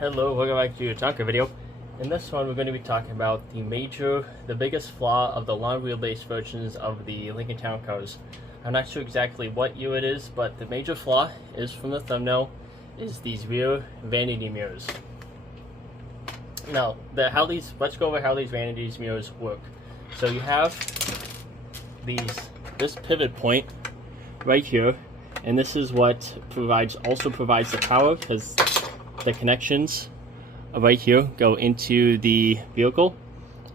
Hello, welcome back to your Tonka video. In this one, we're going to be talking about the biggest flaw of the long wheelbase versions of the Lincoln Town Cars. I'm not sure exactly what year it is, but the major flaw is from the thumbnail, is these rear vanity mirrors. Now, let's go over how these vanity mirrors work. So you have this pivot point right here, and this is what also provides the power, because the connections right here go into the vehicle,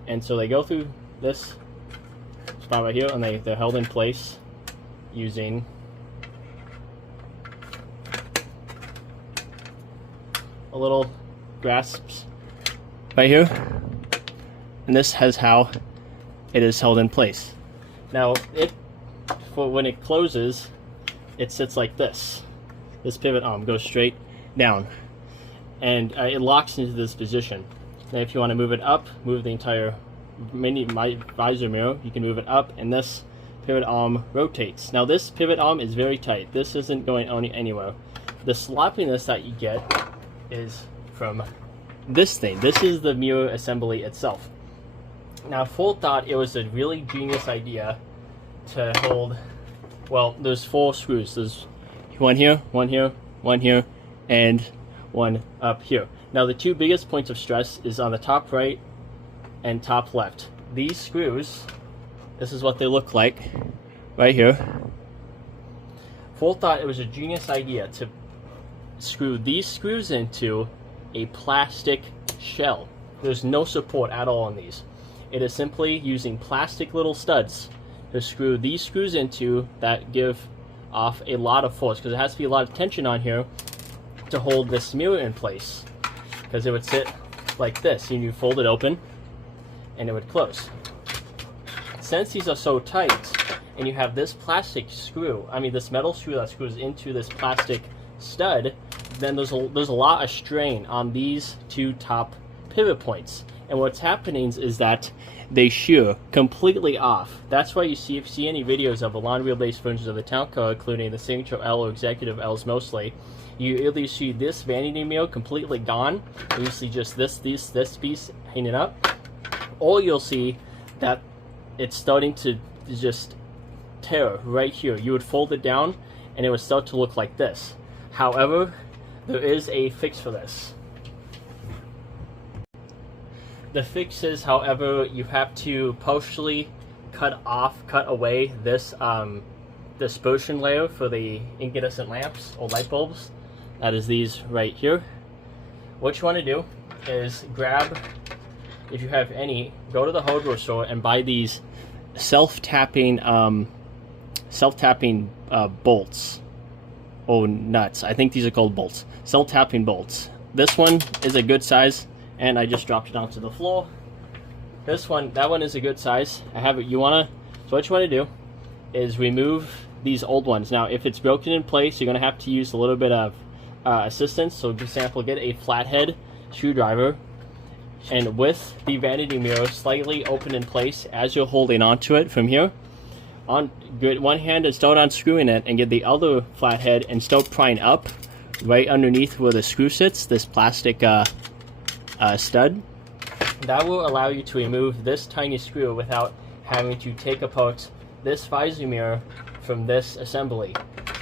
and so they go through this spot right here, and they're held in place using a little grasps right here, and this is how it is held in place. Now when it closes, it sits like this. This pivot arm goes straight down, and it locks into this position. Now if you want to move it up, move the entire visor mirror, you can move it up, and this pivot arm rotates. Now this pivot arm is very tight. This isn't going anywhere. The sloppiness that you get is from this thing. This is the mirror assembly itself. Now Ford thought it was a really genius idea to hold, well, there's 4 screws. There's one here, one here, one here, and one up here. Now the 2 biggest points of stress is on the top right and top left. These screws, this is what they look like right here. Ford thought it was a genius idea to screw these screws into a plastic shell. There's no support at all on these. It is simply using plastic little studs to screw these screws into that give off a lot of force, because it has to be a lot of tension on here to hold this mirror in place, because it would sit like this, and you fold it open and it would close. Since these are so tight, and you have this plastic screw, this metal screw that screws into this plastic stud, then there's a lot of strain on these 2 top pivot points, and what's happening is that they shear completely off. That's why if you see any videos of the long wheelbase versions of the Town Car, including the Signature L or Executive Ls mostly, you either see this vanity mirror completely gone, or you see just this piece hanging up, or you'll see that it's starting to just tear right here. You would fold it down and it would start to look like this. However, there is a fix for this. The fix is, however, you have to partially cut away this dispersion layer for the incandescent lamps or light bulbs. That is these right here. What you want to do is grab, if you have any, go to the hardware store and buy these self-tapping bolts or nuts. I think these are called bolts. Self-tapping bolts. This one is a good size, and I just dropped it onto the floor. That one is a good size. So what you want to do is remove these old ones. Now, if it's broken in place, you're going to have to use a little bit of assistance. So, for example, get a flathead screwdriver, and with the vanity mirror slightly open in place as you're holding onto it from here, get one hand and start unscrewing it, and get the other flathead and start prying up right underneath where the screw sits, this plastic stud. That will allow you to remove this tiny screw without having to take apart this visor mirror from this assembly.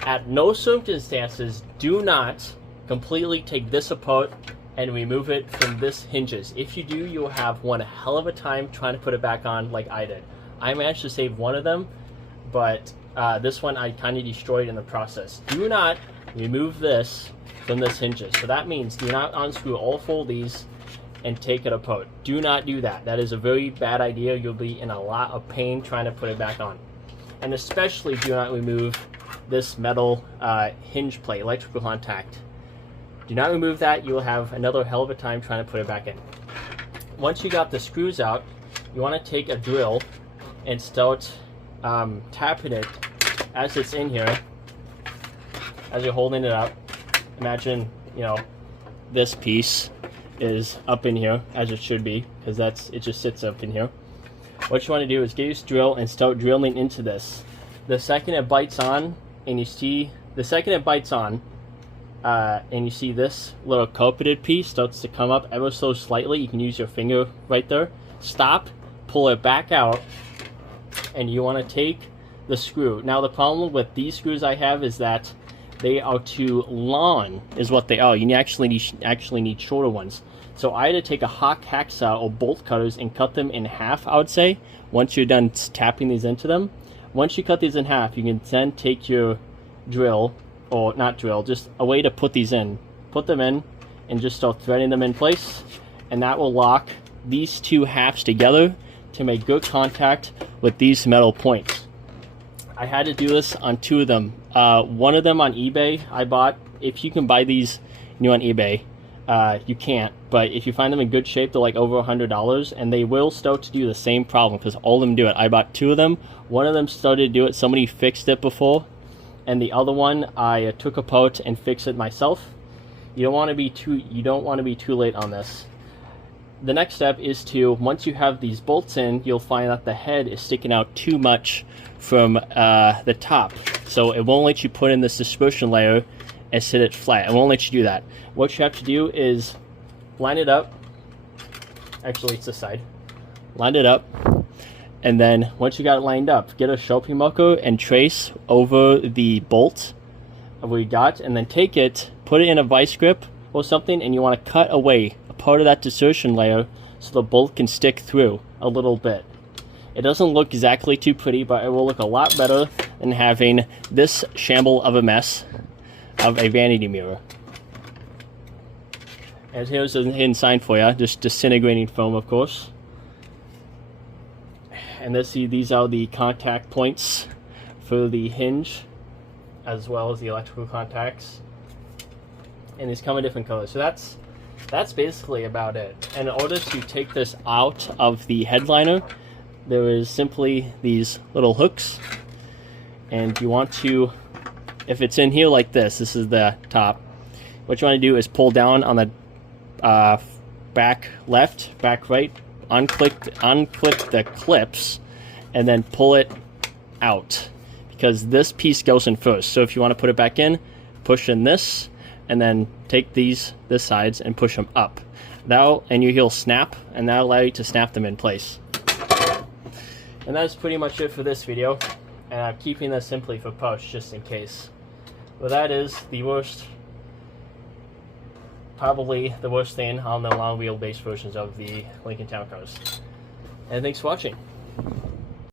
At no circumstances, do not completely take this apart and remove it from this hinges. If you do, you'll have one hell of a time trying to put it back on like I did. I managed to save one of them, but this one I kind of destroyed in the process. Do not remove this from this hinges. So that means do not unscrew all 4 of these and take it apart. Do not do that. That is a very bad idea. You'll be in a lot of pain trying to put it back on. And especially do not remove this metal hinge plate, electrical contact. Do not remove that. You will have another hell of a time trying to put it back in. Once you got the screws out, you want to take a drill and start tapping it as it's in here, as you're holding it up. Imagine, this piece is up in here, as it should be, because it just sits up in here. What you want to do is get your drill and start drilling into this. The second it bites on, and you see, the second it bites on, and you see this little carpeted piece starts to come up ever so slightly, you can use your finger right there. Stop, pull it back out, and you want to take the screw. Now the problem with these screws I have is that they are too long, is what they are. You actually need shorter ones. So I had to take a hot hacksaw or bolt cutters and cut them in half, I would say, once you're done tapping these into them. Once you cut these in half, you can then take your drill, or not drill, just a way to put these in. Put them in and just start threading them in place, and that will lock these two halves together to make good contact with these metal points. I had to do this on two of them. One of them on eBay I bought. If you can buy these new on eBay, you can't, but if you find them in good shape, they're like over $100, and they will start to do the same problem because all of them do it. I bought two of them. One of them started to do it. Somebody fixed it before, and the other one I took apart and fixed it myself. You don't want to be too late on this. The next step is to, once you have these bolts in, you'll find that the head is sticking out too much from the top, so it won't let you put in this dispersion layer and sit it flat. It won't let you do that. What you have to do is line it up. Actually, it's this side. Line it up, and then once you got it lined up, get a Sharpie marker and trace over the bolt of what you got, and then take it, put it in a vice grip or something, and you want to cut away a part of that dispersion layer so the bolt can stick through a little bit. It doesn't look exactly too pretty, but it will look a lot better than having this shamble of a mess of a vanity mirror. And here's a hidden sign for you, just disintegrating foam, of course. And these are the contact points for the hinge, as well as the electrical contacts. And these come in different colors. So that's basically about it. And in order to take this out of the headliner, there is simply these little hooks, and you want to, if it's in here like this is the top, what you want to do is pull down on the back left, back right, unclip the clips, and then pull it out, because this piece goes in first. So if you want to put it back in, push in this, and then take this sides and push them up. And your heel snap, and that'll allow you to snap them in place. And that's pretty much it for this video, and I'm keeping this simply for post just in case. But that is the worst, probably the worst thing on the long wheelbase versions of the Lincoln Town Cars. And thanks for watching.